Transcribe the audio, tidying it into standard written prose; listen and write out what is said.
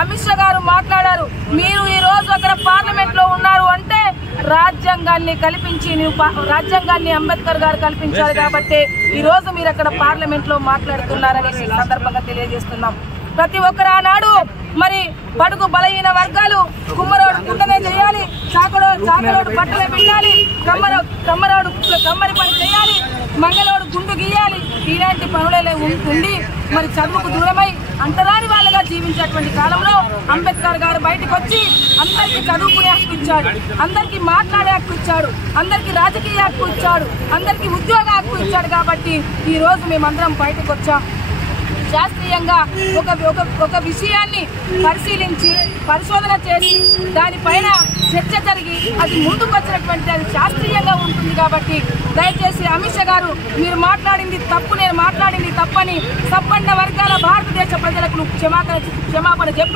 అమిత్ షా గారు మాట్లాడారు. మీరు ఈ రోజు అక్కడ పార్లమెంట్ లో ఉన్నారు అంటే రాజ్యాంగాన్ని కల్పించి రాజ్యాంగాన్ని అంబేద్కర్ గారు కల్పించారు కాబట్టి ఈ రోజు మీరు అక్కడ పార్లమెంట్ లో మాట్లాడుతున్నారని సందర్భంగా తెలియజేస్తున్నాం. ప్రతి ఒక్కరు ఆనాడు మరి బడుగు బలహీన వర్గాలు కుమ్మరోడు గుండెనే చేయాలి, చాకరోడు బట్టలే పెట్టాలి, కమ్మరి పని చేయాలి, మంగళోడు గుండు గీయాలి, ఇలాంటి పనులే ఉండి మరి చదువుకు దూరమై అంతరాని వాళ్ళగా జీవించేటువంటి కాలంలో అంబేద్కర్ గారు బయటకు వచ్చి అందరికీ చదువుకునే హక్కు ఇచ్చాడు, అందరికీ మాట్లాడే హక్కు ఇచ్చాడు, అందరికీ రాజకీయ హక్కు ఇచ్చాడు, అందరికీ ఉద్యోగ హక్కు ఇచ్చాడు. కాబట్టి ఈ రోజు మేమందరం బయటకు వచ్చాం. శాస్త్రీయంగా ఒక విషయాన్ని పరిశీలించి పరిశోధన చేసి దానిపైన చర్చ జరిగి అది ముందుకు వచ్చినటువంటి అది శాస్త్రీయంగా ఉంటుంది. కాబట్టి దయచేసి అమిత్ షా గారు మీరు మాట్లాడింది తప్పు, నేను మాట్లాడింది తప్పని సంపన్న వర్గాల భారతదేశ ప్రజలకు క్షమాపణ చెప్పి